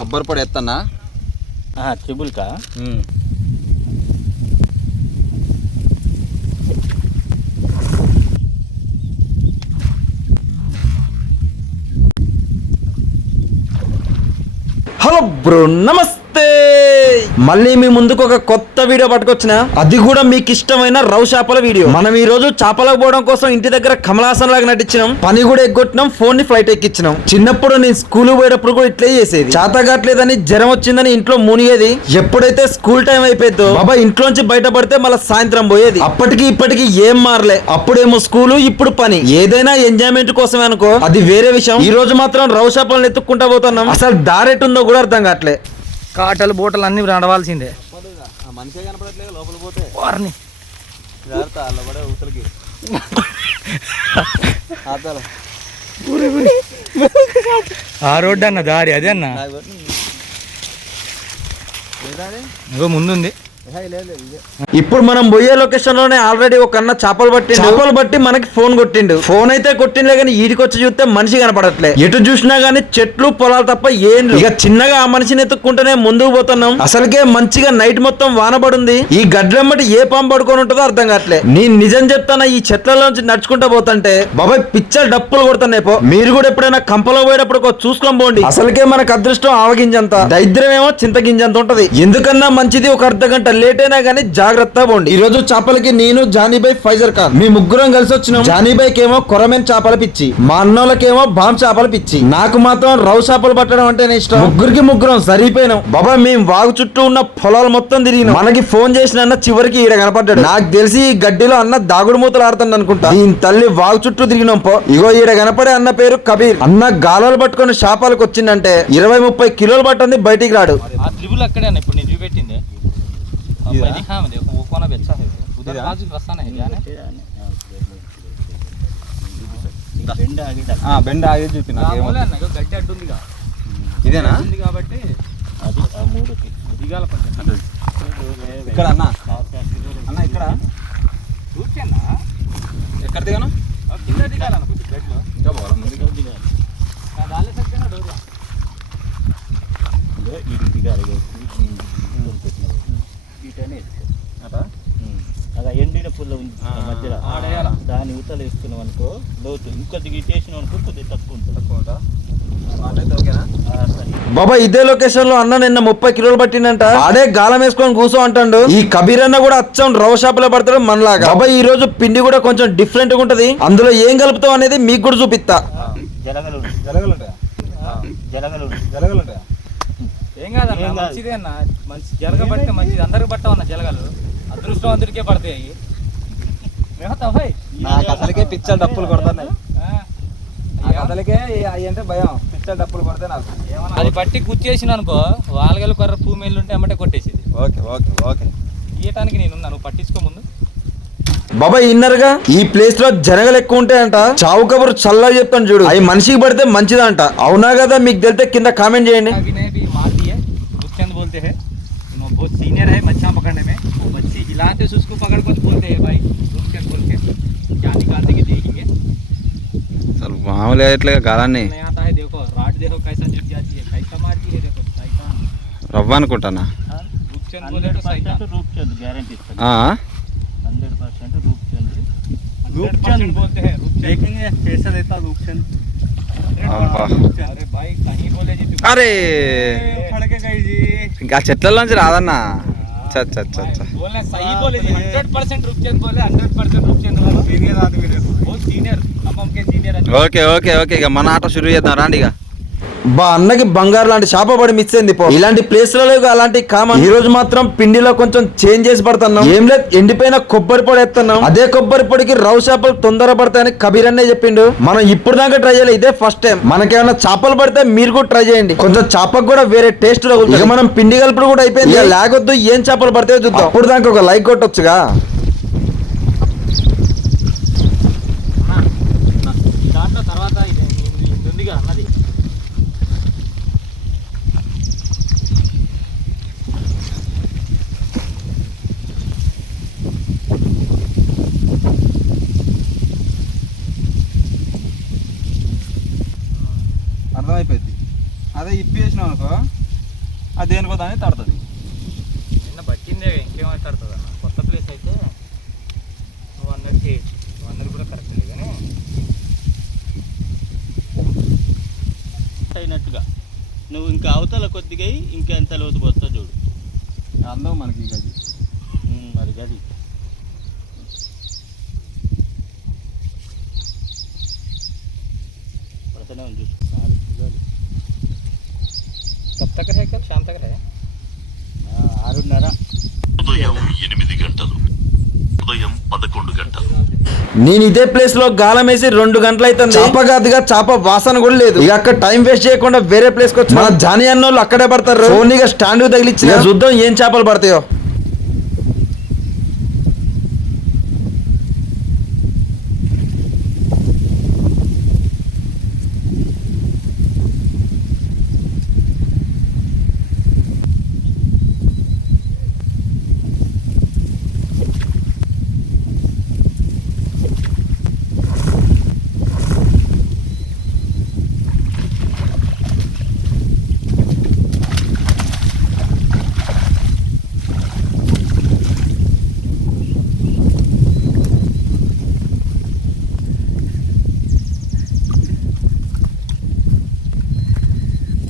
కొబ్బరి పొడి ఎత్తన్నా ట్రిబుల్ కా హలో బ్రో, నమస్తే. మళ్ళీ మీ ముందుకు ఒక కొత్త వీడియో పట్టుకొచ్చిన, అది కూడా మీకు ఇష్టమైన రవ్ చేపల వీడియో. మనం ఈ రోజు చేపలకు పోవడం కోసం ఇంటి దగ్గర కమలాసన్ లాగా నటించినాం, పని కూడా ఎగ్గొట్టినాం, ఫోన్ ని ఫ్లైట్ ఎక్కించినాం. చిన్నప్పుడు నేను స్కూల్ పోయేటప్పుడు కూడా ఇట్లే చేసేది. చేతగాట్లేదని జ్వరం వచ్చిందని ఇంట్లో మునిగేది. ఎప్పుడైతే స్కూల్ టైం అయిపోయిందో బాబా ఇంట్లోంచి బయటపడితే మళ్ళీ సాయంత్రం పోయేది. అప్పటికి ఇప్పటికి ఏం మారలే. అప్పుడేమో స్కూలు, ఇప్పుడు పని. ఏదైనా ఎంజాయ్మెంట్ కోసమే అనుకో, అది వేరే విషయం. ఈ రోజు మాత్రం రవ్ చేపలను ఎత్తుక్కుంటా పోతున్నాం. అసలు దారెట్టుందో కూడా అర్థం కావట్లే. కాటలు బోటలు అన్ని నడవాల్సిందే. మంచిగా కనపడట్లేదు లోపల పోతే. వారిని ఆ రోడ్డు అన్న దారి అదే అన్న, ఇంకో ముందుంది. ఇప్పుడు మనం పోయే లొకేషన్ లోనే ఆల్రెడీ ఒక అన్న చేపలు బట్టి మనకి ఫోన్ కొట్టిండు. ఫోన్ అయితే కొట్టిండే కానీ ఈడికొచ్చి చూస్తే మనిషి కనపడట్లే. ఎటు చూసినా గానీ చెట్లు పొలాలు తప్ప ఏం. ఇక చిన్నగా ఆ మనిషిని ఎత్తుక్కుంటేనే ముందుకు పోతున్నాం. అసలుకే మంచిగా నైట్ మొత్తం వానబడుంది. ఈ గడ్లమ్మటి ఏ పాము పడుకొని ఉంటుందో అర్థం కావట్లే. నేను నిజం చెప్తానా, ఈ చెట్లలోంచి నడుచుకుంటా పోతుంటే బాబాయ్ పిచ్చలు డప్పులు కొడుతున్నాయి. పో మీరు కూడా ఎప్పుడైనా కంపలో పోయేటప్పుడు చూసుకొని పోండి. అసలుకే మనకు అదృష్టం ఆవగింజంత, దరిద్రమేమో చింతగింజంత ఉంటది. ఎందుకన్నా మంచిది ఒక అర్ధ గంట లేట్ అయినా గానీ జాగ్రత్త పోండి. ఈ రోజు చేపలకి నేను, జానీబాయ్, ఫైజర్ ఖాన్ మీ ముగ్గురం కలిసి వచ్చినాం. జానీబాయ్కి ఏమో కొరమేన్ చేపల పిచ్చి, మా అన్నోళ్ళకేమో బామ్ చేపల పిచ్చి, నాకు మాత్రం రవ్ చేపలు పట్టడం అంటేనే ఇష్టం. ముగ్గురం సరిపోయినాం. బాబా మేము వాగు చుట్టూ ఉన్న పొలాలు మొత్తం తిరిగినాం. మనకి ఫోన్ చేసిన అన్న చివరికి ఈడ కనపడ్డాడు. నాకు తెలిసి ఈ గడ్డిలో అన్న దాగుడు మూతలు ఆడుతుంది అనుకుంటా. దీని తల్లి వాగు చుట్టూ తిరిగినాం. పో ఇగో ఈడ కనపడే అన్న పేరు కబీర్. అన్న గాలాలు పట్టుకుని చేపలకు వచ్చిందంటే 20-30 కిలోలు పట్టింది, బయటికి రాడు. ఇప్పుడు నేను చూపెట్టింది బెండ ఆగి చూపిన గడ్డి అడ్డుంది ఇదేనా కాబట్టి అది దిగాల ఇక్కడ అన్న అన్న ఇక్కడ ఎక్కడ దిగాను కింద దిగాలన్న కొంచెం గడ్డిలో ఇంకా పోవాలి ముందుగా దిగాలి. అలా ఎండిన పుల్ల ఉంది మధ్యలో, దాని ఊతలు వేసుకున్నాం అనుకో లోతు, ఇంకొద్దిగా ఇటేసినాం అనుకో కొద్దిగా తక్కువ ఉంటుంది. బాబా ఇదే లొకేషన్ లో అన్న నిన్న 30 కిలోలు పట్టిందంట. ఆడే గాలం వేసుకొని కూర్చో అంటాడు. ఈ కబీర్ అన్న కూడా అచ్చం రవ్ షాపులో పడతాడు మనలాగా. బాబా ఈ రోజు పిండి కూడా కొంచెం డిఫరెంట్ గా ఉంటది. అందులో ఏం కలుపుతావు అనేది మీకు కూడా చూపిస్తా. ఏం కాదన్న, మంచిదే అన్న, మంచి జలగ పడితే మంచిది. అందరికి పట్టవన్న జలగలు, అదృష్టవంతుడికే పడతాయి. నాకు అసలుకే పిచ్చలు డప్పులు కొడతాయి. అసలుకే అవి అంటే భయం, పిచ్చలు డప్పులు కొడితే నాకు. అది పట్టి గుచ్చేసిన అనుకో, వాళ్ళగలు కొర్ర పూమేళ్ళు ఉంటే అమ్మటే కొట్టేసింది. ఓకే ఓకే ఓకే ఇయటానికి నేను నువ్వు పట్టించుకో ముందు. బాబా ఇన్నర్గా ఈ ప్లేస్ లో జనగలు ఎక్కువ ఉంటాయంట. చావు కబురు చల్లగా చెప్తాను చూడు, అవి మనిషికి పడితే మంచిదంట. అవునా కదా? మీకు తెలితే కింద కామెంట్ చేయండి. बोलते हैं बहुत सीनियर है, मच्छा पकड़ने में मच्छी हिलाते से उसको पकड़ कर बोलते हैं भाई रूपचंद बोल के, क्या निकालते के देखेंगे सर मामूली इतने गालानी नहीं आता है. देखो राड देखो कैसा दिख जाती है, कैसा मारती है. देखो शैतान रव्वा అనుకుంటానా रूपचंद बोले तो शैतान रूपचंद गारंटी 100% रूपचंद बोलते हैं. देखेंगे कैसा देता रूपचंद. अरे भाई कहीं बोले जी तुम. अरे खड़के गई जी ఇంకా చెట్లలోంచి రాదన్నా. बोलना सही बोले जी. 100% रूपचंद बोले, 100% रूपचंद बोले. सीनियर आदमी देखो, बहुत सीनियर. अब हम के सीनियर है. ఓకే ఓకే ఓకే ఇక మన ఆట షురూ చేద్దాం రాండి. ఇక బా అన్నకి బంగారు లాంటి చేప పడి మిస్ అయింది. ఇలాంటి ప్లేస్లలో అలాంటి కామన్. ఈ రోజు మాత్రం పిండిలో కొంచెం చేంజ్ చేసి పడుతున్నాం. ఏం లేదు, ఎండిపోయిన కొబ్బరి పొడి ఎత్తున్నాం. అదే కొబ్బరి పొడికి రవ్ చేపలు తొందర పడతాయని కబీర్ అన్నే చెప్పిండు. మనం ఇప్పుడు దాకా ట్రై చేయాలి, ఇదే ఫస్ట్ టైం. మనకేమైనా చేపలు పడితే మీరు కూడా ట్రై చేయండి. కొంచెం చేపకు కూడా వేరే టేస్ట్ తగులుతుంది. ఇక మనం పిండి కలుపుడు కూడా అయిపోయింది. లేకొద్దు ఏం చేపలు పడితే చూద్దాం. అప్పుడు దాకా ఒక లైక్ కొట్టొచ్చుగా. దాంట్లో తర్వాత ఉందిగా అన్నది. అర్థమైపోయింది. అదే ఇప్పి వేసినాం అనుకో అది దేనికో దాన్ని తడుతుంది. నిన్న పట్టిందే ఇంకేమాట్లాడుతుంది అన్న. కొత్త ప్లేస్ అయితే నువ్వు అన్నది చేయొచ్చు, నువ్వు అన్నది కూడా కరెక్ట్ లేదు కానీ అయినట్టుగా నువ్వు ఇంకా అవతల కొద్దిగా ఇంకెంత లోతు పోతా చూడు. అందం మనకి గది మరి గది पड़ता है जो कब तक है कल शाम तक है 6:30 ఉదయం 8 గంటలు ఉదయం 11 గంటలు నేను ఇదే ప్లేస్ లో గాలం వేసి 2 గంటలు అయితే చేప కాదుగా చేప వాసన కూడా లేదు. ఇక అక్కడ టైం వేస్ట్ చేయకుండా వేరే ప్లేస్ కి వచ్చి మన జాని అన్నోళ్ళు అక్కడే పడతారు. ఓన్లీగా స్టాండ్ తగిలిచ్చిన చూద్దాం ఏం చేపలు పడతాయో.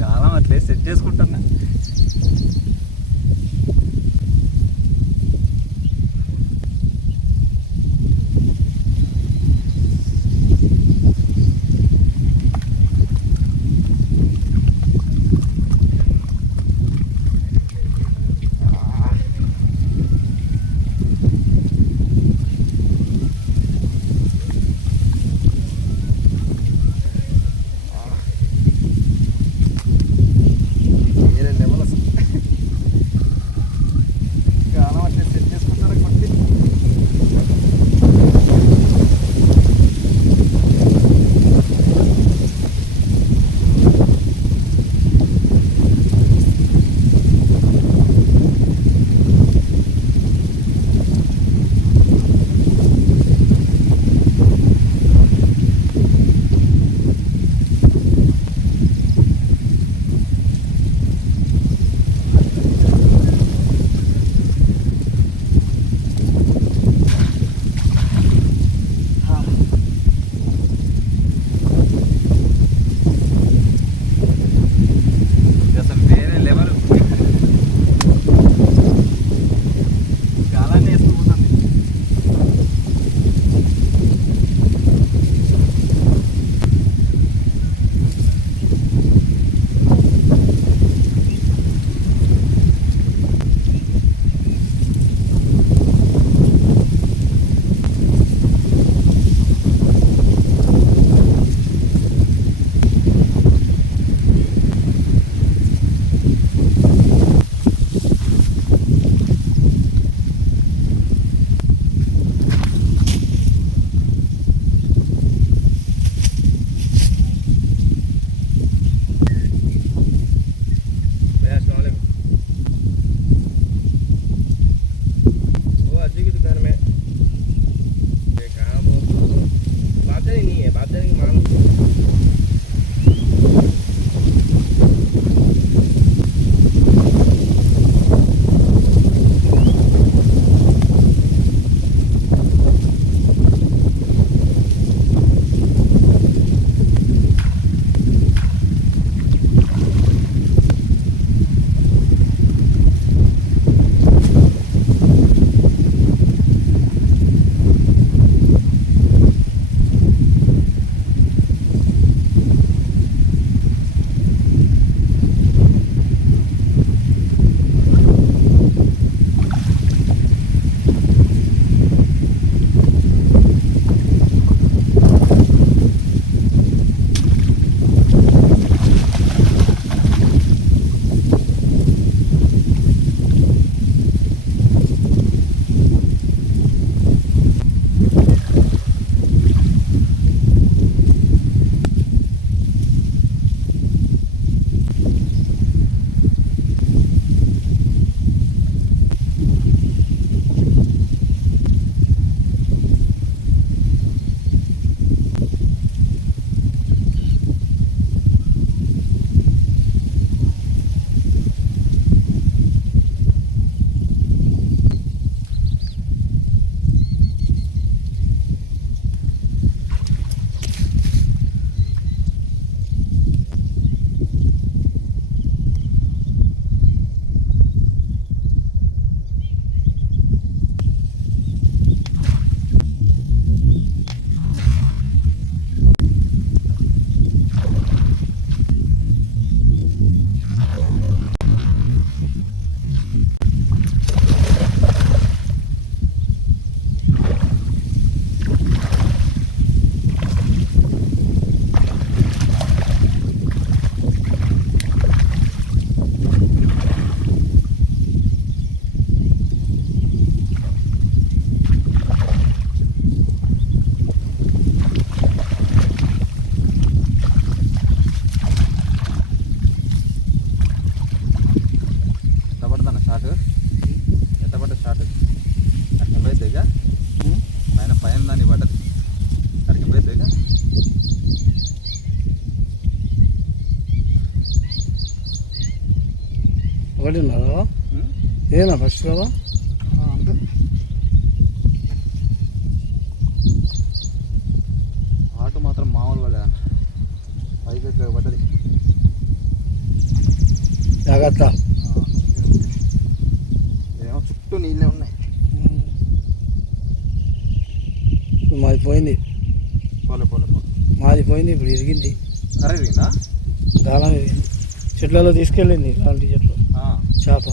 గాలం అట్లే సెట్ చేసుకుంటున్నా. ఒకటిన్నర ఏనా ఫస్ట్ కదా అంతే. ఆట మాత్రం మామూలుగా లేదా పైకి పడ్డది. జాగ్రత్త. ఏమో చుట్టూ నీళ్ళే ఉన్నాయి. మాది పోయింది, పోలే పోలే పోలే. మాది పోయింది, ఇప్పుడు ఇరిగింది, కర్రీ తిందా? గాలం ఇరిగింది. చెట్లలో తీసుకెళ్ళింది ఇలాంటి చెట్లు. చేప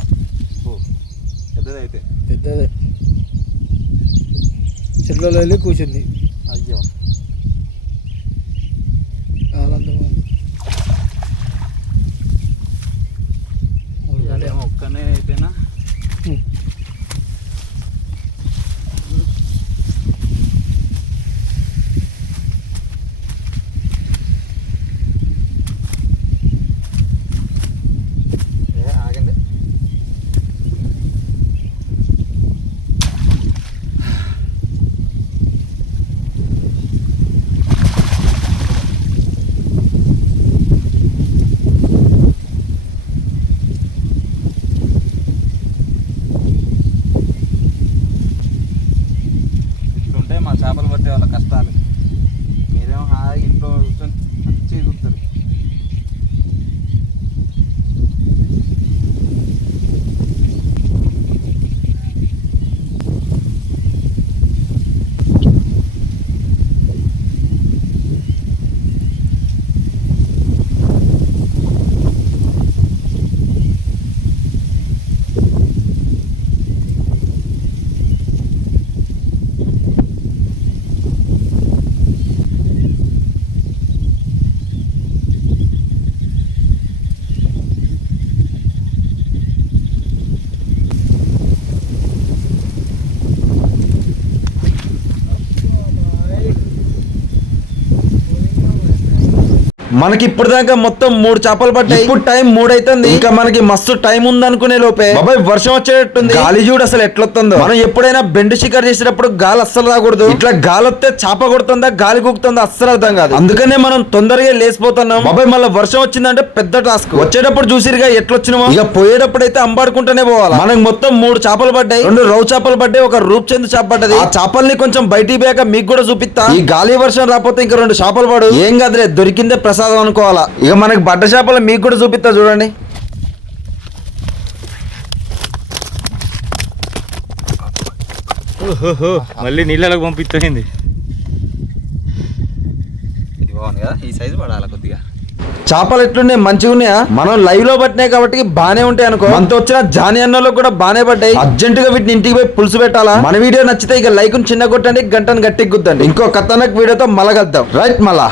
పెద్దది అయితే పెద్దదే, చెట్లలో వెళ్ళి కూర్చుంది. అయ్యో గాలంతో ఏమో ఒక్కనే అయితేనా. ఆగండి. ఇట్లుంటాయి మా చేపలు పట్టే వాళ్ళ కష్టాలు. మీరేమో హాయిగా ఇంట్లో కూర్చొని మంచిగా చూస్తారు. మనకి ఇప్పుడు దాకా మొత్తం 3 చేపలు పడ్డాయి. ఇప్పుడు టైం 3 అవుతుంది. ఇంకా మనకి మస్తు టైం ఉంది అనుకునే లోపే బాబాయ్ వర్షం వచ్చేటట్టుంది. గాలి చూడు అసలు ఎట్లొస్తుందో. మనం ఎప్పుడైనా బెండ్ షికార్ చేసేటప్పుడు గాలి అస్సలు రాకూడదు. ఇట్లా గాలి వస్తే చేప కొడుతుందా గాలి కూకుతుందా అస్సలు అర్థం కాదు. అందుకనే మనం తొందరగా లేసిపోతున్నాం. బాబాయ్ మళ్ళీ వర్షం వచ్చిందంటే పెద్ద టాస్క్. వచ్చేటప్పుడు చూసిరుగా ఎట్లొచ్చినామో, ఇక పోయేటప్పుడు అయితే అంబాడుకుంటూనే పోవాలి. మనకి మొత్తం 3 చేపలు పడ్డాయి. 2 రౌ చేపలు పడ్డాయి, ఒక రూప్ చందు చేప పడ్డది. ఆ చేపల్ని కొంచెం బయటికి పోయాక మీకు కూడా చూపిస్తా. ఈ గాలి వర్షం రాకపోతే ఇంకా 2 చేపలు పడు. ఏం కాదులే, దొరికిందే ప్రసాదం అనుకోవాలా. ఇక మనకి బట్ట చేపలు మీకు కూడా చూపిస్తా చూడండి. మళ్ళీ నీళ్ళలోకి పంపిస్తుంది. ఇది బాగుంది కదా, ఈ సైజు పడాలి కొద్దిగా. చేపలు ఎట్లున్నాయి, మంచిగా ఉన్నాయా? మనం లైవ్ లో పట్టినాయి కాబట్టి బానే ఉంటాయి అనుకో. మనతో వచ్చిన జాని అన్నలో కూడా బానే పడ్డాయి. అర్జెంట్ గా వీటిని ఇంటికి పోయి పులుసు పెట్టాలా. మన వీడియో నచ్చితే ఇక లైక్ చిన్న కొట్టండి, గంటను గట్టికి గుద్దండి. ఇంకో ఖతర్నాక్ వీడియోతో మళ్ళా కలుద్దాం. రైట్ మళ్ళా.